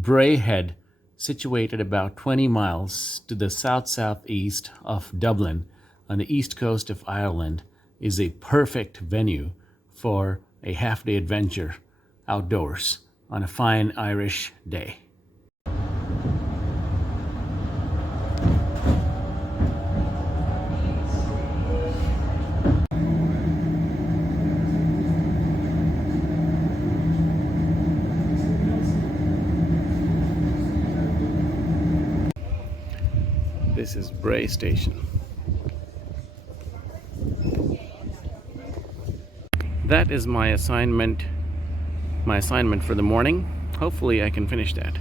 Bray Head, situated about 20 miles to the south-southeast of Dublin on the east coast of Ireland, is a perfect venue for a half-day adventure outdoors on a fine Irish day. This is Bray Station. That is my assignment for the morning. Hopefully I can finish that.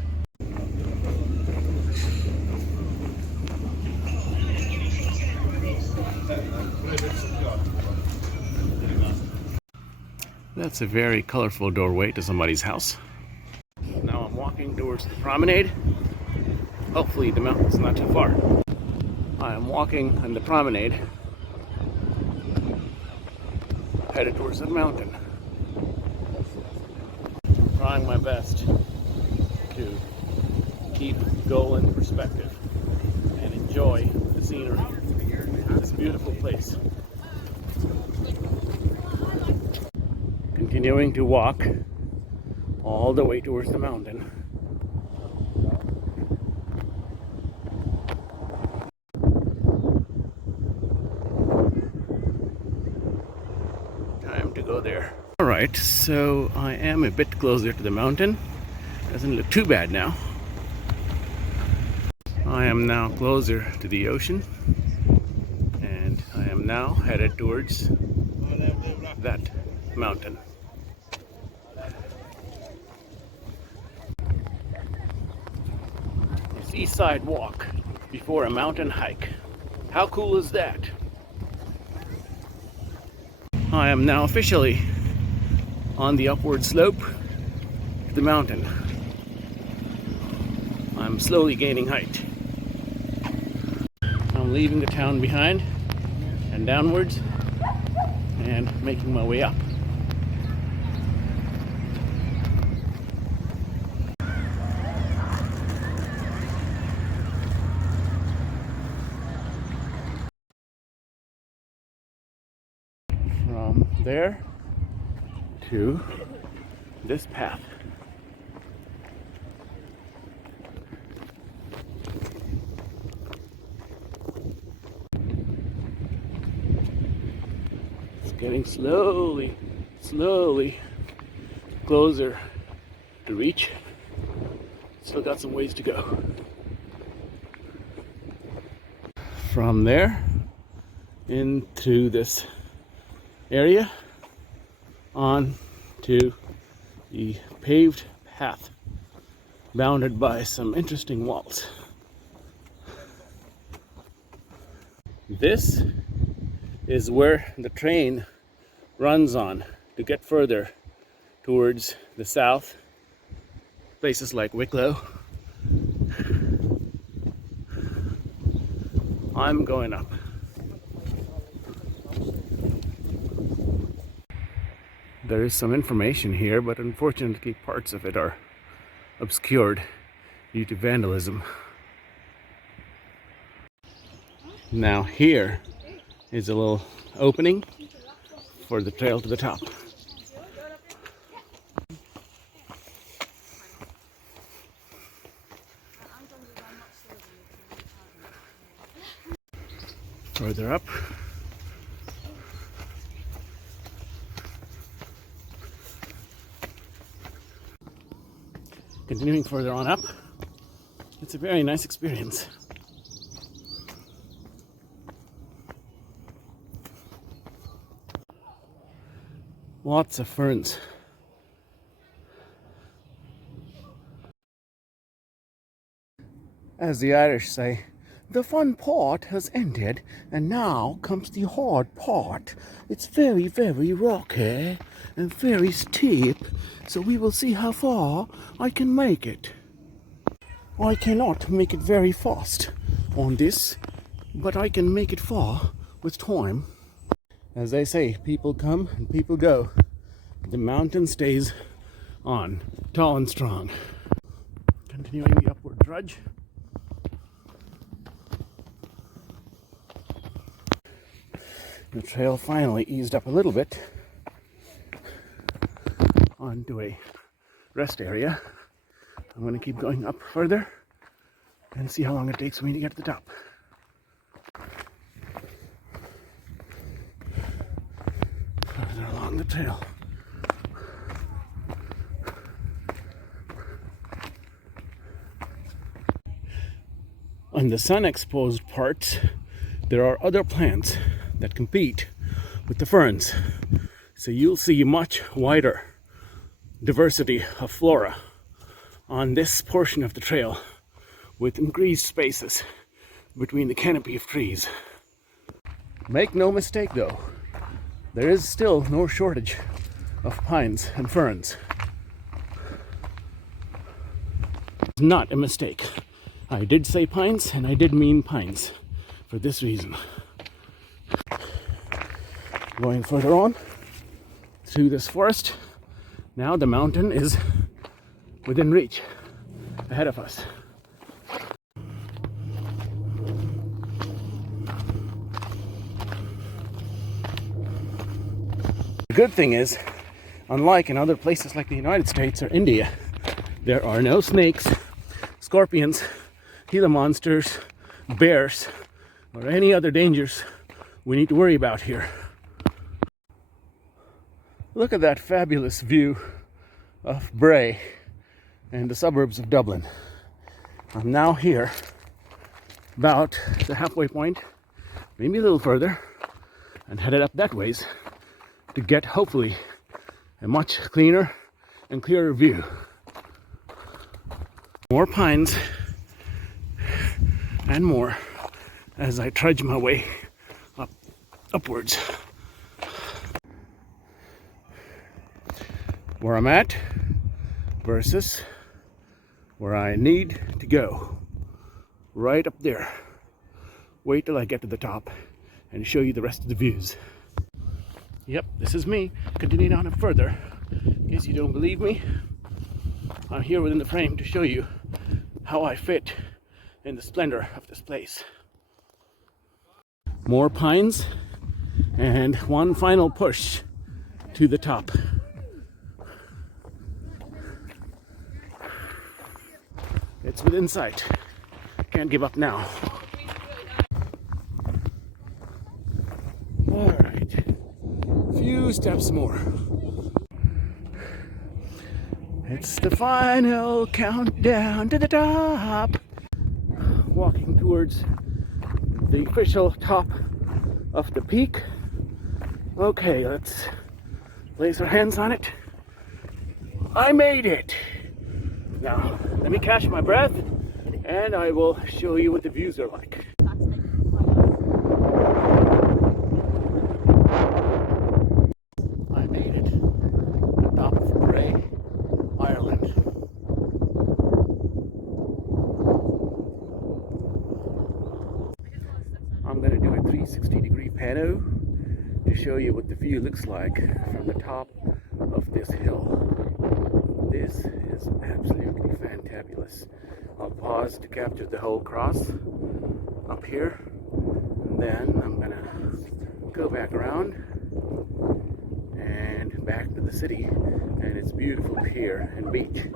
That's a very colorful doorway to somebody's house. Now I'm walking towards the promenade. Hopefully the mountain's not too far. I am walking on the promenade, headed towards the mountain. Trying my best to keep goal in perspective and enjoy the scenery. This beautiful place. Continuing to walk all the way towards the mountain. Time to go there. Alright, so I am a bit closer to the mountain. Doesn't look too bad now. I am now closer to the ocean, and I am now headed towards that mountain. A seaside walk before a mountain hike. How cool is that? I am now officially on the upward slope of the mountain. I'm slowly gaining height. I'm leaving the town behind and downwards and making my way up. From there to this path. It's getting slowly closer to reach. Still got some ways to go. From there into this area on to the paved path bounded by some interesting walls. This is where the train runs on to get further towards the south, places like Wicklow. I'm going up. There is some information here, but unfortunately parts of it are obscured due to vandalism. Now here is a little opening for the trail to the top. Further up. Continuing further on up, it's a very nice experience. Lots of ferns. As the Irish say, the fun part has ended, and now comes the hard part. It's very, very rocky and very steep, so we will see how far I can make it. I cannot make it very fast on this, but I can make it far with time. As they say, people come and people go. The mountain stays on, tall and strong. continuing the upward trudge. The trail finally eased up a little bit onto a rest area. I'm going to keep going up further and see how long it takes for me to get to the top. Further along the trail. On the sun-exposed parts, there are other plants that compete with the ferns. So you'll see much wider diversity of flora on this portion of the trail with increased spaces between the canopy of trees. Make no mistake though, there is still no shortage of pines and ferns. It's not a mistake. I did say pines and I did mean pines for this reason. Going further on through this forest, now the mountain is within reach ahead of us. The good thing is, unlike in other places like the United States or India, there are no snakes, scorpions, Gila monsters, bears, or any other dangers we need to worry about here. Look at that fabulous view of Bray and the suburbs of Dublin. I'm now here about the halfway point, maybe a little further, and headed up that ways to get hopefully a much cleaner and clearer view. More pines and more as I trudge my way upwards. Where I'm at versus where I need to go. Right up there. Wait till I get to the top and show you the rest of the views. Yep, this is me continuing on up further. In case you don't believe me, I'm here within the frame to show you how I fit in the splendor of this place. More pines and one final push to the top. It's within sight. Can't give up now. All right, few steps more. It's the final countdown to the top. Walking towards the official top of the peak. Okay, let's place our hands on it. I made it! Now, let me catch my breath and I will show you what the views are like. I made it. The top of Bray, Ireland. I'm going to do a 360-degree pano to show you what the view looks like from the top of this hill. This is absolutely fantabulous. I'll pause to capture the whole cross up here, and then I'm gonna go back around and back to the city and its beautiful pier and beach.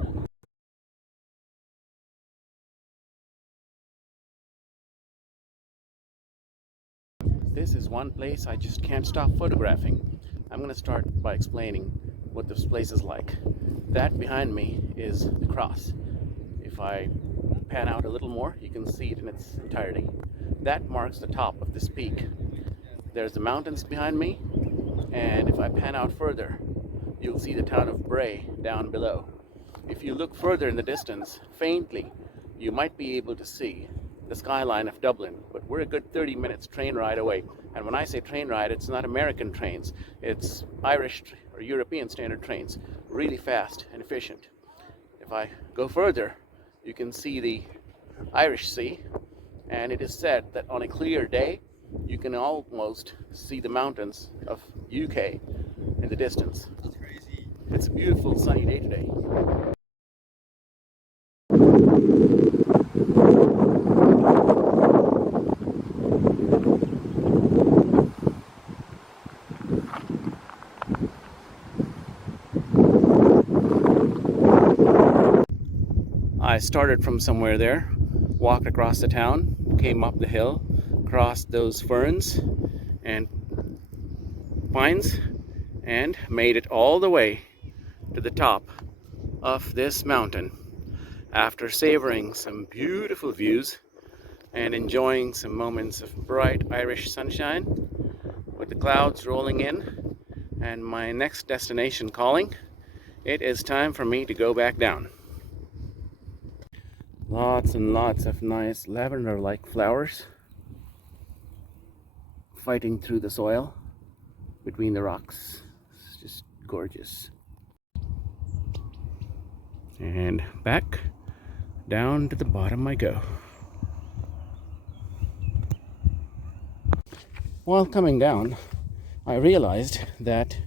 This is one place I just can't stop photographing. I'm going to start by explaining what this place is like. That behind me is the cross. If I pan out a little more, you can see it in its entirety. That marks the top of this peak. There's the mountains behind me, and if I pan out further, you'll see the town of Bray down below. If you look further in the distance, faintly, you might be able to see the skyline of Dublin, but we're a good 30 minutes train ride away. And when I say train ride, it's not American trains, it's Irish or European standard trains, really fast and efficient. If I go further, you can see the Irish Sea, and it is said that on a clear day, you can almost see the mountains of UK in the distance. That's crazy. It's a beautiful sunny day today. I started from somewhere there, walked across the town, came up the hill, crossed those ferns and pines, and made it all the way to the top of this mountain after savoring some beautiful views and enjoying some moments of bright Irish sunshine with the clouds rolling in and my next destination calling. It is time for me to go back down. Lots and lots of nice lavender-like flowers fighting through the soil between the rocks. It's just gorgeous. And back down to the bottom I go. While coming down, I realized that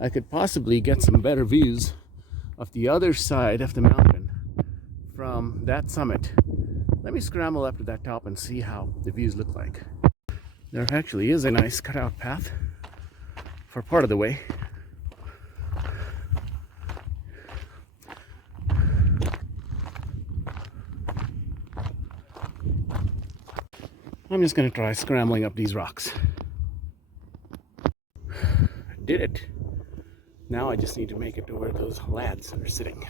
I could possibly get some better views of the other side of the mountain from that summit. Let me scramble up to that top and see how the views look like. There actually is a nice cutout path for part of the way. I'm just going to try scrambling up these rocks. Did it. Now I just need to make it to where those lads are sitting.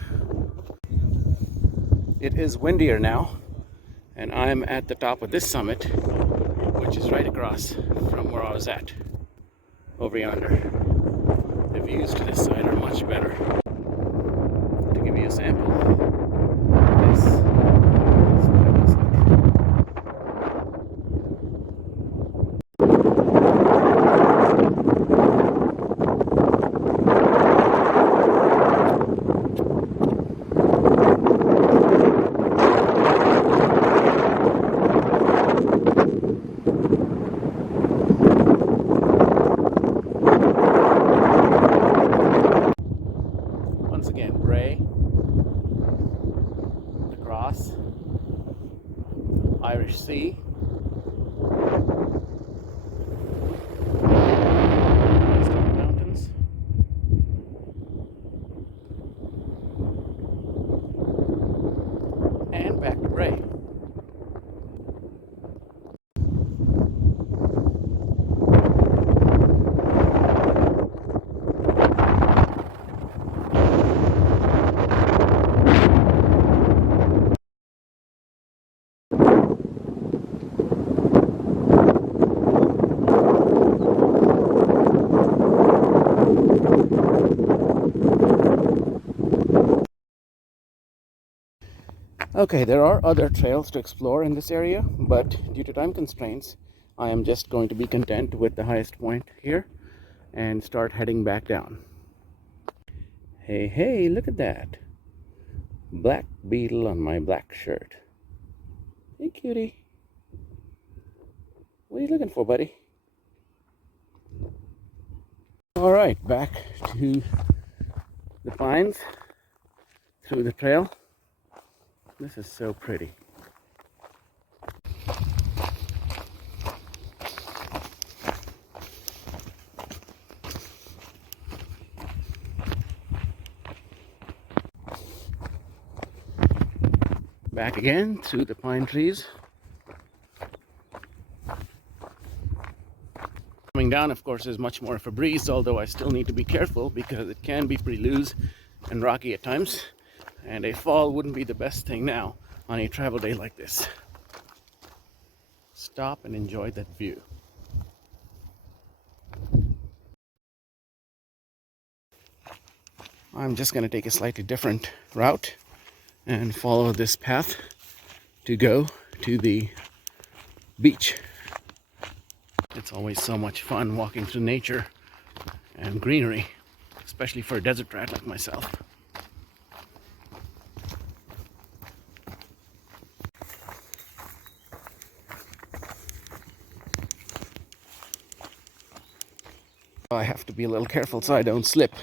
It is windier now, and I'm at the top of this summit, which is right across from where I was at, over yonder. The views to this side are much better. To give you a sample, this is what it looks like. Once again, Bray, the cross, Irish Sea, Wicklow Mountains, and back to Bray. Okay, there are other trails to explore in this area, but due to time constraints, I am just going to be content with the highest point here and start heading back down. Hey, hey, look at that. Black beetle on my black shirt. Hey, cutie. What are you looking for, buddy? All right, back to the pines through the trail. This is so pretty. Back again through the pine trees. Coming down, of course, is much more of a breeze, although I still need to be careful because it can be pretty loose and rocky at times. And a fall wouldn't be the best thing now on a travel day like this. Stop and enjoy that view. I'm just going to take a slightly different route and follow this path to go to the beach. It's always so much fun walking through nature and greenery, especially for a desert rat like myself. I have to be a little careful so I don't slip.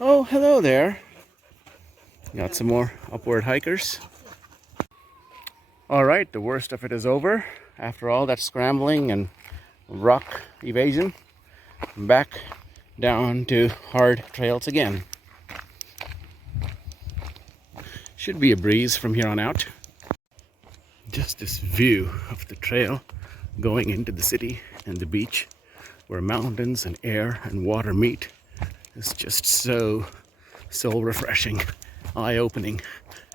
Oh, hello there. Got some more upward hikers. All right, the worst of it is over. After all that scrambling and rock evasion, I'm back down to hard trails again. Should be a breeze from here on out. Just this view of the trail going into the city and the beach, where mountains and air and water meet, is just so soul refreshing, eye-opening,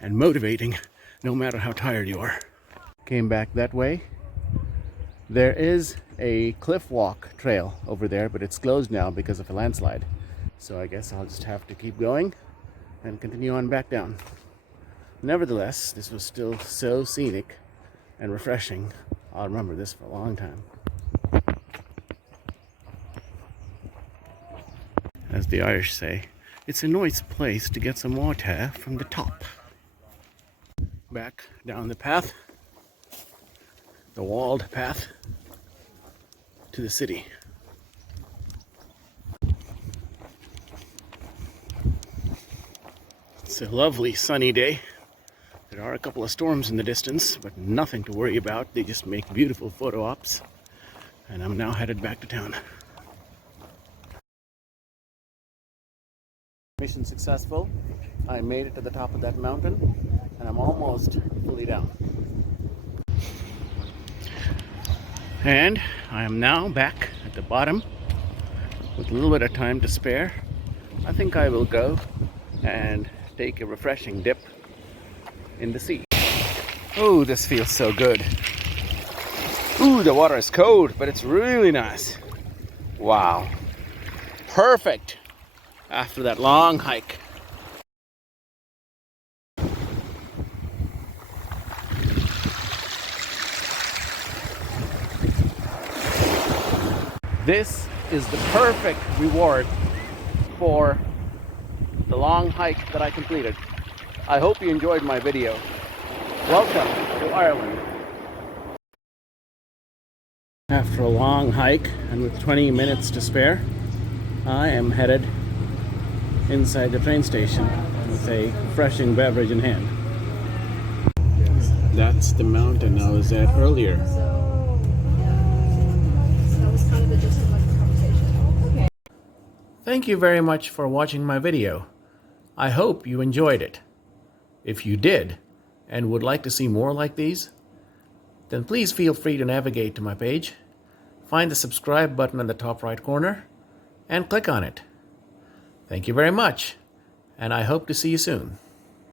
and motivating, no matter how tired you are. Came back that way. There is a cliff walk trail over there, but it's closed now because of a landslide. So I guess I'll just have to keep going and continue on back down. Nevertheless, this was still so scenic and refreshing. I'll remember this for a long time. As the Irish say, it's a nice place to get some water from the top. Back down the path, the walled path to the city. It's a lovely sunny day. There are a couple of storms in the distance, but nothing to worry about. They just make beautiful photo ops. And I'm now headed back to town. Mission successful. I made it to the top of that mountain, and I'm almost fully down. And I am now back at the bottom with a little bit of time to spare. I think I will go and take a refreshing dip in the sea. Oh, this feels so good. Ooh, the water is cold, but it's really nice. Wow. Perfect after that long hike. This is the perfect reward for the long hike that I completed. I hope you enjoyed my video. Welcome to Ireland. After a long hike and with 20 minutes to spare, I am headed inside the train station with a refreshing beverage in hand. That's the mountain I was at earlier. Thank you very much for watching my video. I hope you enjoyed it. If you did, and would like to see more like these, then please feel free to navigate to my page, find the subscribe button in the top right corner, and click on it. Thank you very much, and I hope to see you soon.